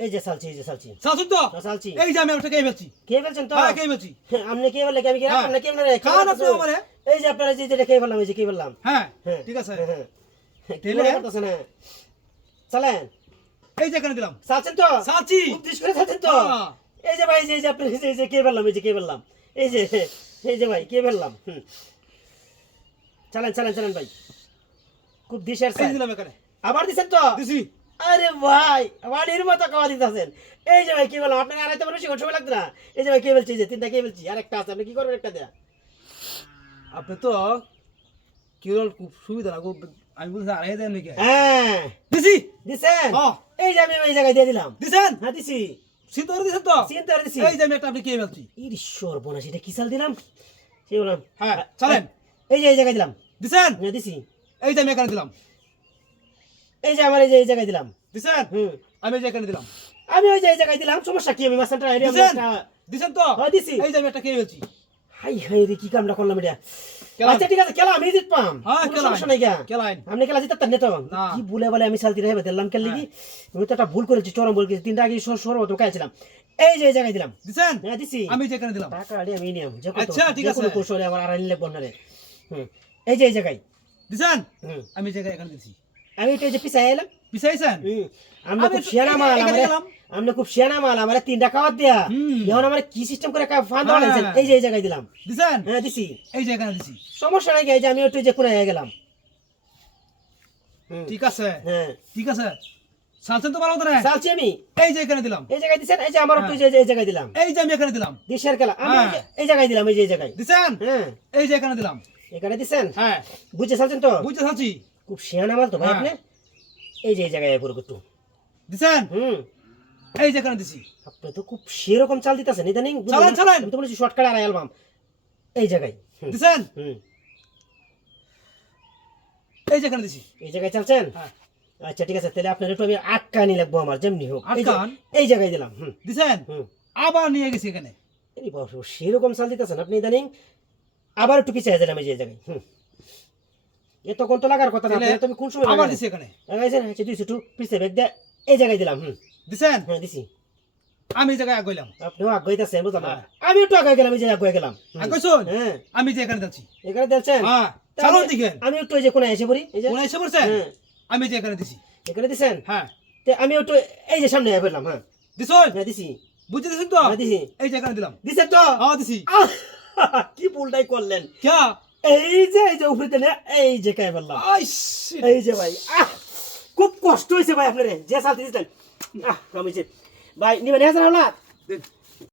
এই যে চালছি, এই যে চালছি। চালছেন তো? চালছি। এই যে আমি ওটা খেয়ে ফেলছি। খেয়ে ফেলছেন তো? হ্যাঁ, খেয়ে ফেলছি। আপনি কে বললে আমি কি হ্যাঁ। আপনি কে বললে? খান আপনি আমারে। এই যে আপনারা যে যেটা খেয়ে ফেললাম, এই যে খেয়ে ফেললাম। হ্যাঁ, হ্যাঁ, ঠিক আছে। হ্যাঁ, হ্যাঁ। তেলে? কি করতেছেন? হ্যাঁ। চালেন। এই যে এখানে দিলাম। চালছেন তো? চালছি। খুব দিস করে চালছেন তো? হ্যাঁ। এই যে ভাই, এই যে আপনি এই যে খেয়ে ফেললাম, এই যে খেয়ে ফেললাম। এই যে ভাই খেয়ে ফেললাম। চালেন, চালেন, চালেন ভাই। খুব দিশের এই চাল। দিলাম এখানে। আবার দিছেন তো? দিছি। আরে ভাই, বাড়ির মতো খাওয়া দিতেছেন। এই যে ভাই কি বললাম, আপনার আড়াইতে বেশি সময় লাগবে না। এই যে ভাই কে বলছি, যে তিনটা কে বলছি, আর একটা আছে, আপনি কি করবেন একটা দেয়া? আপনি তো কেবল খুব সুবিধা না, আমি বলছি আড়াই দেন নাকি? হ্যাঁ, দিছি। দিছেন? হ্যাঁ। এই যে আমি এই জায়গায় দিয়ে দিলাম। দিছেন? হ্যাঁ দিছি। সিদ্ধ করে দিছেন তো? চিন্তা করে দিছি। এই যে আমি একটা আপনি খেয়ে ফেলছি। ঈশ্বর বোনা, সেটা কি চাল দিলাম? সে বললাম হ্যাঁ, চালেন। এই যে এই জায়গায় দিলাম। দিছেন? হ্যাঁ দিছি। এই যে আমি এখানে দিলাম। এই যে আমার এই যে এই জায়গায় দিলাম। দিছেন? হুম, আমি এই যে এখানে দিলাম। আমি ওই যে এই জায়গায় দিলাম। সমস্যা কি? আমি মাসানটা আইডিয়া দিছেন? একটা। দিছেন তো? হ্যাঁ দিছি। এই যে আমি একটা খেয়ে ফেলছি। হাই হাই রে, কি কামটা করলাম এটা? কেলান। আচ্ছা ঠিক আছে, কেলা আমি জিত পাম। হ্যাঁ, কোনো কেলান। সমস্যা নাই গা। কেলান। আপনি কেলা জিতাতেন না তো? না। কি বলে বলে আমি সালতি রেবে দিলাম কেন লাগি? আমি তো একটা ভুল করেছি, চরম ভুল করেছি। তিনটা আগে সরবত খাইছিলাম। এই যে এই জায়গায় দিলাম। দিছেন? হ্যাঁ দিছি। আমি যে এখানে দিলাম। টাকা আড়ি আমি নিয়াম। আচ্ছা, ঠিক আছে। কোনো কৌশলে আমার আড়াই নিলে বন্ধারে। এই যে এই জায়গায়। দিছেন? হুম, আমি যে এখানে দিছি। আমি একটু এই যে পিছাই এলাম। পিছাইছেন? আমরা আমি খুব একটু শিয়ানা মাল, এখানে আমরা গেলাম। আমরা খুব শিয়ানা মাল, আমরা তিনটা খাওয়ার দেয়া। হুম। এখন আমরা কি সিস্টেম করে ফান দেওয়া হ্যাঁ। লাগছে? এই যে এই জায়গায় দিলাম। দিছেন? হ্যাঁ দিছি। এই যে এখানে দিছি। সমস্যা নাই, এই যে আমি একটু যে কোনায় গেলাম। ঠিক আছে। হ্যাঁ, ঠিক আছে। চালছেন তো ভালো মতো না? চালছি আমি। এই যে এখানে দিলাম। এই জায়গায় দিছেন। এই যে আমার একটু হ্যাঁ। এই জায়গায় দিলাম। এই যে আমি এখানে দিলাম। দিশের খেলা আমি হ্যাঁ। এই জায়গায় দিলাম। এই যে এই জায়গায়। দিছেন? হ্যাঁ, এই যে এখানে দিলাম। এখানে দিছেন। হ্যাঁ, বুঝে চালছেন তো? বুঝতে চালছি। খুব শিয়ানা মাল তো ভাই হ্যাঁ। আপনি। এই যে এই জায়গায় পুরো একটু। দিছেন? এই যে এখানে দিছি। আপনি তো খুব সেরকম চাল দিতেছেন ইদানিং। চালান, চালান। আমি তো বলেছি শর্টকাট আর অ্যালবাম। এই জায়গায়। দিছেন? হুম, এই যে এখানে দিছি। এই জায়গায় চালছেন। হ্যাঁ। আচ্ছা ঠিক আছে, তাহলে আপনার একটু আমি আটকানি লাগবো আমার যেমনি হোক। এই যে- আটকান? এই জায়গায় দিলাম। দিছেন? হুম। আবার নিয়ে গেছি এখানে। এই বাবা, সেরকম চাল দিতেছেন আপনি ইদানিং। আবার একটু পিছিয়ে দিলাম এই যে এই জায়গায়। এতক্ষণ তো লাগার কথা না, তাহলে আপনার তুমি কোন সময় আবার লাগালেন? দিছি এখানে। লাগাইছেন? আচ্ছা দিছি, একটু পিছিয়ে ব্যাগ দিয়ে এই জায়গায় দিলাম। দিছেন? হ্যাঁ দিছি। আমি এই জায়গায় আগাইলাম। আপনিও আগাইতেছেন, বুঝলাম না। হ্যাঁ। আমি একটু আগাই গেলাম, এই যে আগাই গেলাম। আগাইছুন? হ্যাঁ, আমি যে এখানে যাচ্ছি। এখানে দিচ্ছেন। হ্যাঁ, তা চালুন আমি- দিকেন। আমি একটু এই যে কোনায় এসে পড়ি। এই যে কোন এসে পড়ছেন? হ্যাঁ, আমি যে এখানে দিছি। এখানে দিছেন। হ্যাঁ। তে আমি একটু এই যে সামনে বললাম। হ্যাঁ দিছুন? হ্যাঁ দিছি। বুঝতে দিছেন তো? হ্যাঁ দিছি। এই যে এখানে দিলাম। দিছেন তো? হ্যাঁ, দিছি। আহ! কি ভুলটাই করলেন। ক্যা? এই যে উপরে না, এই যে কাই বললাম। আইস! এই যে ভাই, খুব কষ্ট হয়েছে ভাই আপনারে যে চালতে দিতেন। আমি যে ভাই নিবেন হাজার হলা। দেন।